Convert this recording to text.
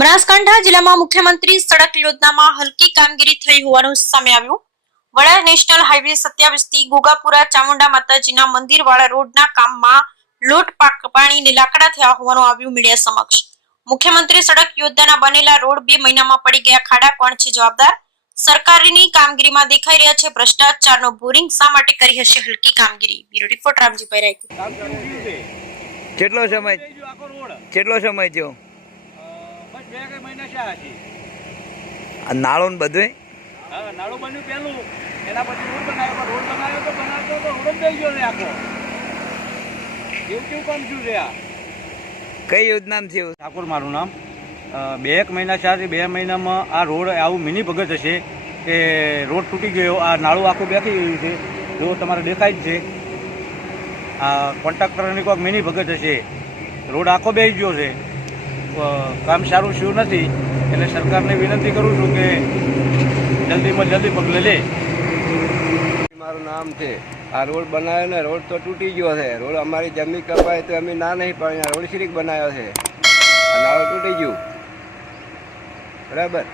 બનાસકાંઠા જિલ્લામાં મુખ્યમંત્રી સડક યોજનામાં હલકી કામગીરી થઈ હોવાનું સામે આવ્યું. વડા નેશનલ હાઈવે સત્યાવીસથી ગોગાપુરા ચામુંડા માતાજીના મંદિર વાળા રોડના કામમાં લોટ પાણીને લાકડા થયા હોવાનું આવ્યું મીડિયા સમક્ષ. મુખ્યમંત્રી સડક યોજનાના બનેલા રોડ બે મહિનામાં પડી ગયા ખાડા, કોણ છે જવાબદાર? સરકારની કામગીરીમાં દેખાઈ રહ્યા છે ભ્રષ્ટાચારનો બોરિંગ, શા માટે કરી હશે હલકી કામગીરી? બ્યુરો રિપોર્ટ રામજીભાઈ છે કેટલો સમય કેટલો સમય થયો? બે કે મહિના શા હતી આ નાળો ને બધું? હા નાળું બન્યું પહેલું. એના પછી રોડ બનાવ્યો રોડ બનાવ્યો તો બનાવતો તો રોડ થઈ ગયો ને આખો. એવું કેવું કામ થયું છે આ કઈ યોજના થયું? ઠાકોર મારું નામ. બે એક મહિના ચાર બે મહિનામાં આ રોડ આવું મિની ભગત હશે કે રોડ તૂટી ગયો આ નાળું આખું બેસી ગયું છે. જો તમારે દેખાય જ છે. આ કોન્ટ્રાક્ટરની કોઈક મિની ભગત હશે. રોડ આખો બેસી ગયો છે. કામ સારું થયું નથી, એટલે સરકારને વિનંતી કરું છું કે જલ્દીમાં જલ્દી પગલે લે. મારું નામ છે. આ રોડ બનાવ્યો ને, રોડ તો તૂટી ગયો છે. રોડ અમારી જમીન કપાય તો અમે ના નહીં પણ રોડ શ્રીક બનાવ્યો છે. નાળો તૂટી ગયું. બરાબર?